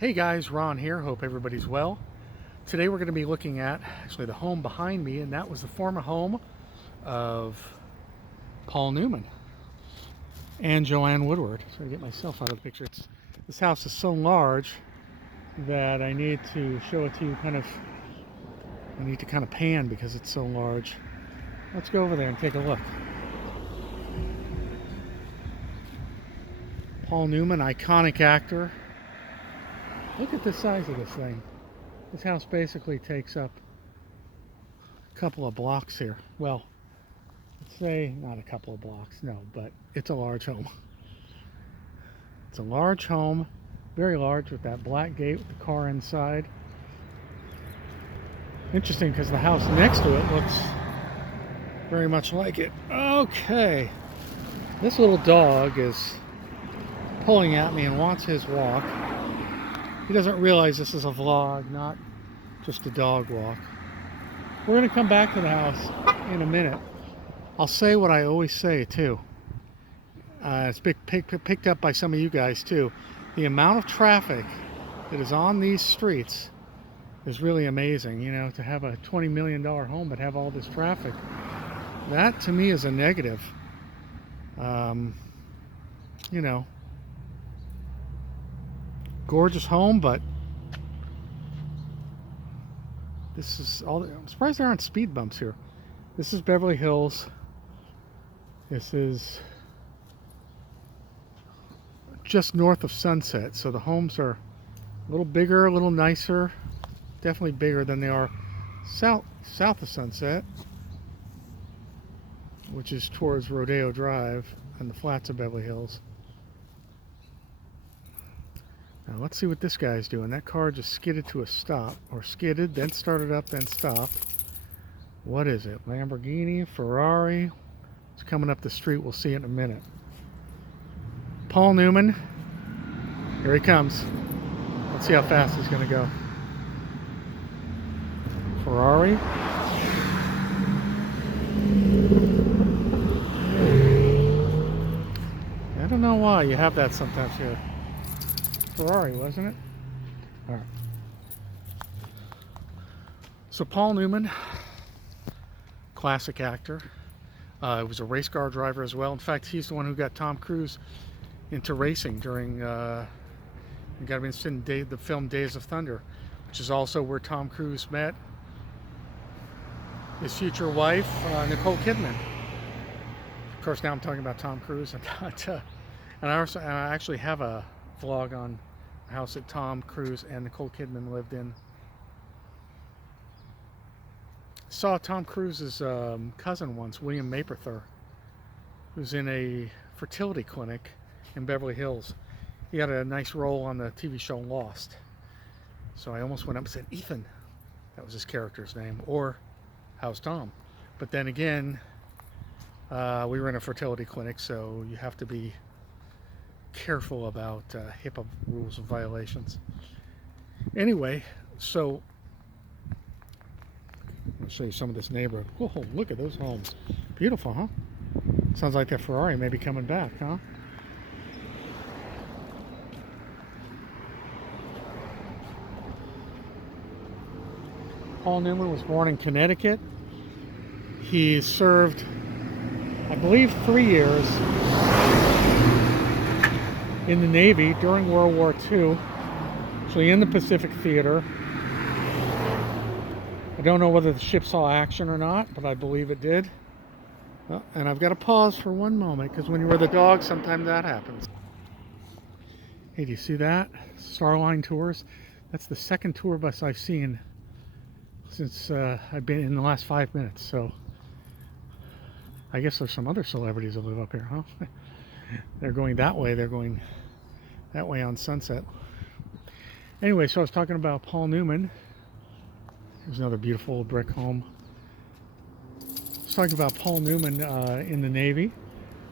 Hey guys, Ron here. Hope everybody's well. Today we're going to be looking at actually the home behind me, and that was the former home of Paul Newman and Joanne Woodward. Try to get myself out of the picture. This house is so large that I need to show it to you I need to kind of pan because it's so large. Let's go over there and take a look. Paul Newman, iconic actor. Look at the size of this thing. This house basically takes up a couple of blocks here. Well, let's say not a couple of blocks, no, but it's a large home. It's a large home, very large, with that black gate with the car inside. Interesting because the house next to it looks very much like it. Okay, this little dog is pulling at me and wants his walk. He doesn't realize this is a vlog, not just a dog walk. We're going to come back to the house in a minute. I'll say what I always say too. It's picked up by some of you guys too. The amount of traffic that is on these streets is really amazing. You know, to have a $20 million home but have all this traffic, that to me is a negative. You know, gorgeous home, but this is all. I'm surprised there aren't speed bumps here. This is Beverly Hills. This is just north of Sunset, so the homes are a little bigger, a little nicer, definitely bigger than they are south of Sunset, which is towards Rodeo Drive and the flats of Beverly Hills. Now let's see what this guy's doing. That car just skidded to a stop, or skidded, then started up, then stopped. What is it? Lamborghini, Ferrari? It's coming up the street. We'll see it in a minute. Paul Newman. Here he comes. Let's see how fast he's going to go. Ferrari. I don't know why you have that sometimes here. Ferrari, wasn't it? All right. So Paul Newman, classic actor. Was a race car driver as well. In fact, he's the one who got Tom Cruise into racing during. He got him interested in the film Days of Thunder, which is also where Tom Cruise met his future wife, Nicole Kidman. Of course, now I'm talking about Tom Cruise, and I actually have a vlog on the house that Tom Cruise and Nicole Kidman lived in. Saw Tom Cruise's cousin once, William Mapother, who's in a fertility clinic in Beverly Hills. He had a nice role on the TV show Lost. So I almost went up and said, Ethan, that was his character's name, or how's Tom? But then again, we were in a fertility clinic, so you have to be careful about HIPAA rules and violations. Anyway, so I'll show you some of this neighborhood. Whoa, look at those homes. Beautiful, huh? Sounds like that Ferrari may be coming back, huh? Paul Newman was born in Connecticut. He served, I believe, 3 years in the Navy during World War II, actually in the Pacific Theater. I don't know whether the ship saw action or not, but I believe it did. Well, and I've got to pause for one moment because when you're with a dog, sometimes that happens. Hey, do you see that? Starline Tours. That's the second tour bus I've seen since I've been in the last 5 minutes. So I guess there's some other celebrities that live up here, huh? They're going that way. They're going that way on Sunset. Anyway, so I was talking about Paul Newman. There's another beautiful brick home. I was talking about Paul Newman in the Navy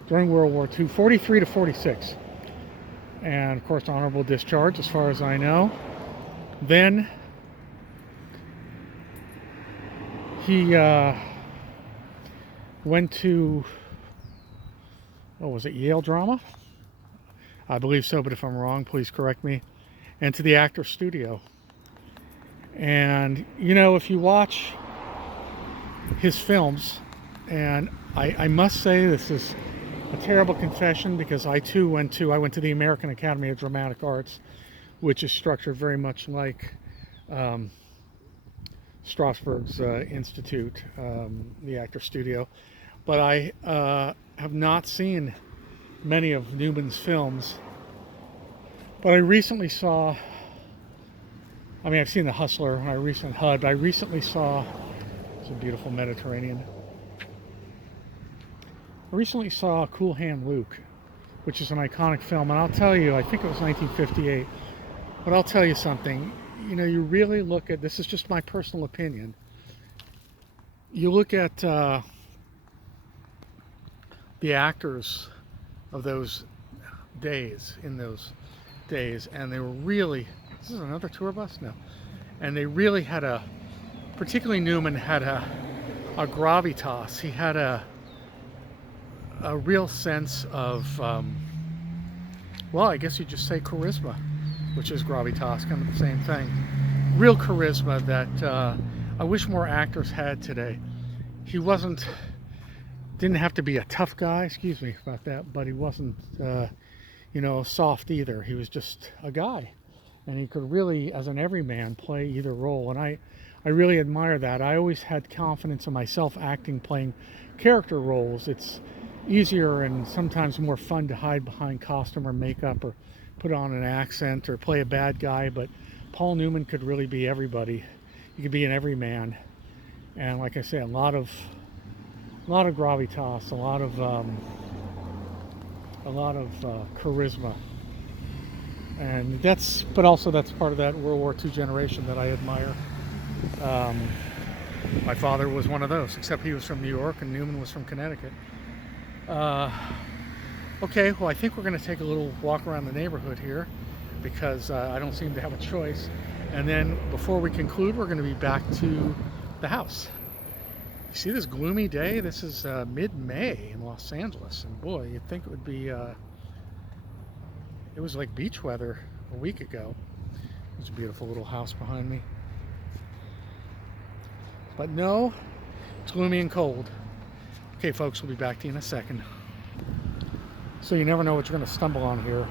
during World War II, 43 to 46. And of course, honorable discharge as far as I know. Then he went to, oh, was it Yale Drama? I believe so, but if I'm wrong, please correct me. and to the Actor Studio. And you know, if you watch his films, and I must say this is a terrible confession because I too went to the American Academy of Dramatic Arts, which is structured very much like Strasberg's Institute, the Actor Studio. But I have not seen many of Newman's films. But I recently saw, I mean, I've seen The Hustler and I recently saw, it's a beautiful Mediterranean. I recently saw Cool Hand Luke, which is an iconic film. And I'll tell you, I think it was 1958. But I'll tell you something. You know, you really look at, this is just my personal opinion. You look at the actors of those days, and they were really, this is another tour bus? No. And they really had particularly Newman had a gravitas. He had a real sense of, well, I guess you'd just say charisma, which is gravitas, kind of the same thing. Real charisma that I wish more actors had today. He didn't have to be a tough guy, excuse me about that, but he wasn't, you know, soft either. He was just a guy. And he could really, as an everyman, play either role. And I really admire that. I always had confidence in myself acting, playing character roles. It's easier and sometimes more fun to hide behind costume or makeup or put on an accent or play a bad guy. But Paul Newman could really be everybody. He could be an everyman. And like I say, a lot of gravitas, a lot of charisma, and but also that's part of that World War II generation that I admire. My father was one of those, except he was from New York and Newman was from Connecticut. Okay, well, I think we're going to take a little walk around the neighborhood here because I don't seem to have a choice. And then before we conclude, we're going to be back to the house. You see this gloomy day? This is mid-May in Los Angeles, and boy, you'd think it would be, it was like beach weather a week ago. There's a beautiful little house behind me. But no, it's gloomy and cold. Okay, folks, we'll be back to you in a second. So you never know what you're going to stumble on here.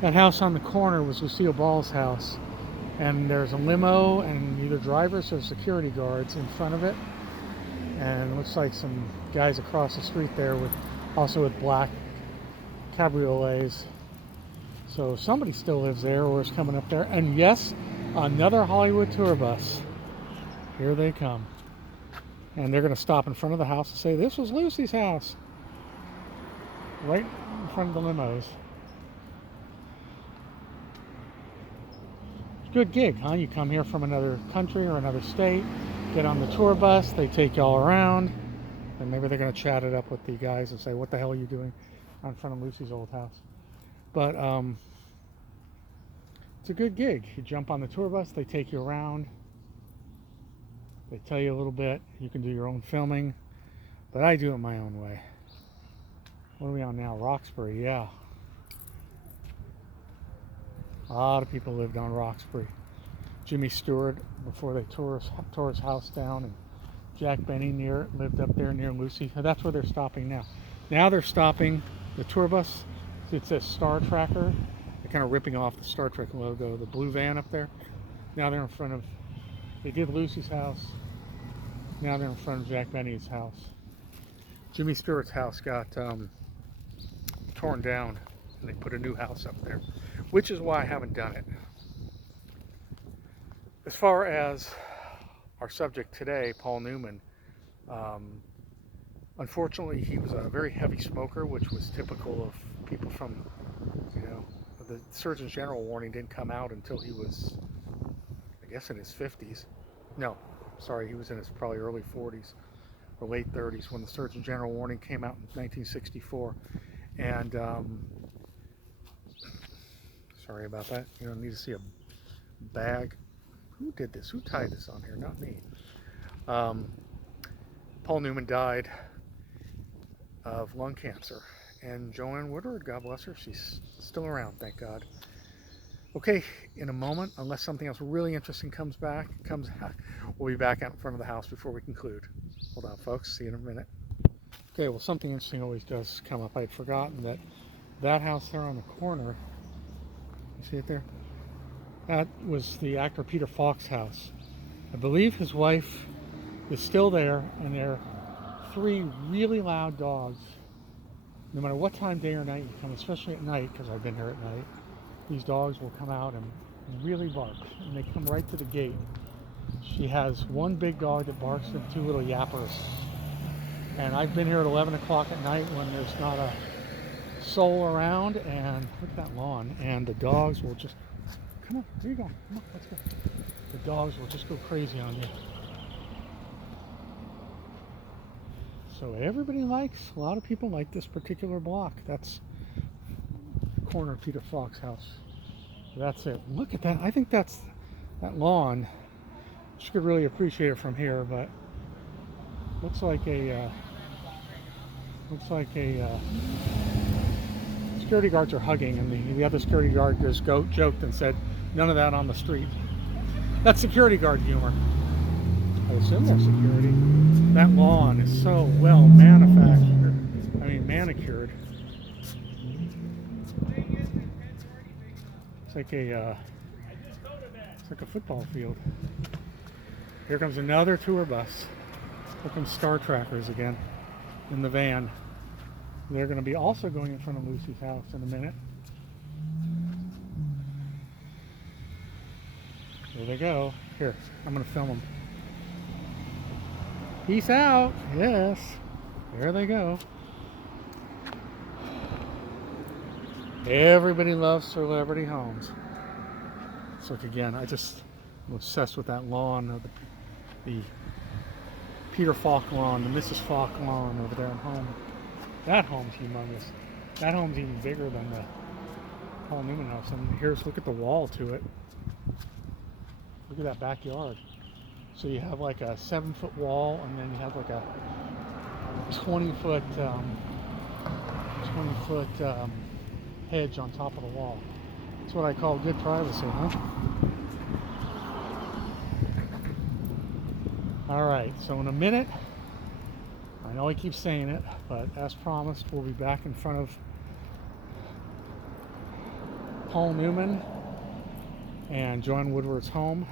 That house on the corner was Lucille Ball's house, and there's a limo and either drivers or security guards in front of it. And it looks like some guys across the street there also with black cabriolets. So somebody still lives there or is coming up there. And yes, another Hollywood tour bus. Here they come. And they're going to stop in front of the house and say, "This was Lucy's house." Right in front of the limos. Good gig, huh? You come here from another country or another state, get on the tour bus, they take y'all around, and maybe they're going to chat it up with the guys and say, "What the hell are you doing in front of Lucy's old house?" But it's a good gig. You jump on the tour bus, they take you around, they tell you a little bit, you can do your own filming, but I do it my own way. What are we on now? Roxbury, yeah. A lot of people lived on Roxbury. Jimmy Stewart, before they tore his house down, and Jack Benny lived up there near Lucy. That's where they're stopping now. Now they're stopping the tour bus. It says Star Tracker. They're kind of ripping off the Star Trek logo, the blue van up there. Now they're in front of, they did Lucy's house. Now they're in front of Jack Benny's house. Jimmy Stewart's house got torn down, and they put a new house up there, which is why I haven't done it. As far as our subject today, Paul Newman, unfortunately he was a very heavy smoker, which was typical of people from, you know, the Surgeon General warning didn't come out until he was, I guess, in his 50s. No, sorry, he was in his probably early 40s or late 30s when the Surgeon General warning came out in 1964. And sorry about that. You don't need to see a bag. Who did this? Who tied this on here? Not me. Paul Newman died of lung cancer. And Joanne Woodward, God bless her, she's still around, thank God. Okay, in a moment, unless something else really interesting comes out, we'll be back out in front of the house before we conclude. Hold on, folks. See you in a minute. Okay, well, something interesting always does come up. I had forgotten that house there on the corner, you see it there? That was the actor Peter Falk's house. I believe his wife is still there, and there are 3 really loud dogs. No matter what time, day or night you come, especially at night, because I've been here at night, these dogs will come out and really bark, and they come right to the gate. She has 1 big dog that barks and 2 little yappers. And I've been here at 11 o'clock at night when there's not a soul around, and look at that lawn, and the dogs will just, come on, here you go, come on, let's go. The dogs will just go crazy on you. So everybody a lot of people like this particular block. That's the corner of Peter Falk's house. That's it. Look at that. I think that lawn. You could really appreciate it from here, but looks like a security guards are hugging, and the other security guard just joked and said, "None of that on the street." That's security guard humor. I assume they're security. That lawn is so well manicured. It's like a football field. Here comes another tour bus. Here comes Star Trackers again in the van. They're going to be also going in front of Lucy's house in a minute. There they go. Here, I'm going to film them. Peace out. Yes. There they go. Everybody loves celebrity homes. So again, I'm obsessed with that lawn, the Peter Falk lawn, the Mrs. Falk lawn over there at home. That home's humongous. That home's even bigger than the Paul Newman house. And look at the wall to it. Look at that backyard. So you have like a 7-foot wall, and then you have like a 20-foot hedge on top of the wall. That's what I call good privacy, huh? All right, so in a minute, I know I keep saying it, but as promised, we'll be back in front of Paul Newman and John Woodward's home.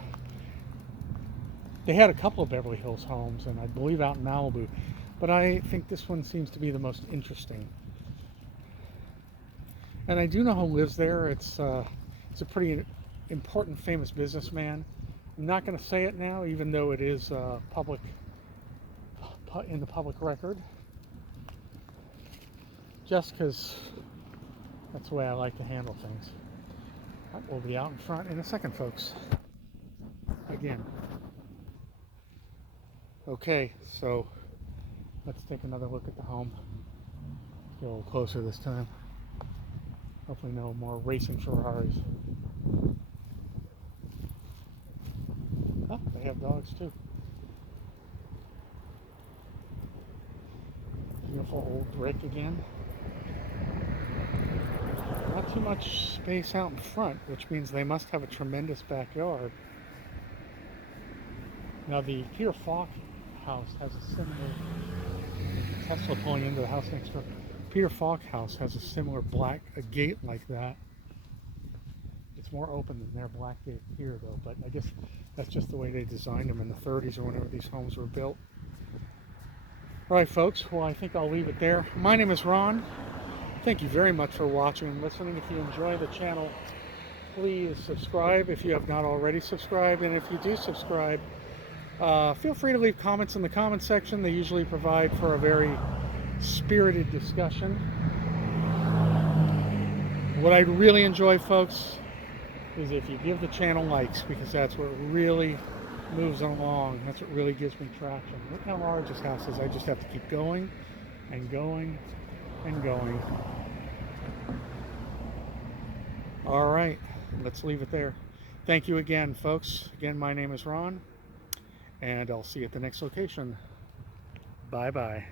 They had a couple of Beverly Hills homes, and I believe out in Malibu, but I think this one seems to be the most interesting. And I do know who lives there. It's a pretty important, famous businessman. I'm not going to say it now, even though it is in the public record, just because that's the way I like to handle things. We'll be out in front in a second, folks. Again. Okay, so let's take another look at the home. Get a little closer this time. Hopefully no more racing Ferraris. Oh, they have dogs too. Beautiful old brick again. Not too much space out in front, which means they must have a tremendous backyard. Now the Peter Falk house has a similar, Tesla pulling into the house next door. Peter Falk house has a similar a gate like that. It's more open than their black gate here though, but I guess that's just the way they designed them in the 30s or whenever these homes were built. Alright folks, well I think I'll leave it there. My name is Ron. Thank you very much for watching and listening. If you enjoy the channel, please subscribe if you have not already subscribed, and if you do subscribe, feel free to leave comments in the comment section. They usually provide for a very spirited discussion. What I really enjoy, folks, is if you give the channel likes, because that's what really moves along. That's what really gives me traction. Look how large this house is. I just have to keep going and going and going. All right, let's leave it there. Thank you again, folks. Again, my name is Ron, and I'll see you at the next location. Bye-bye.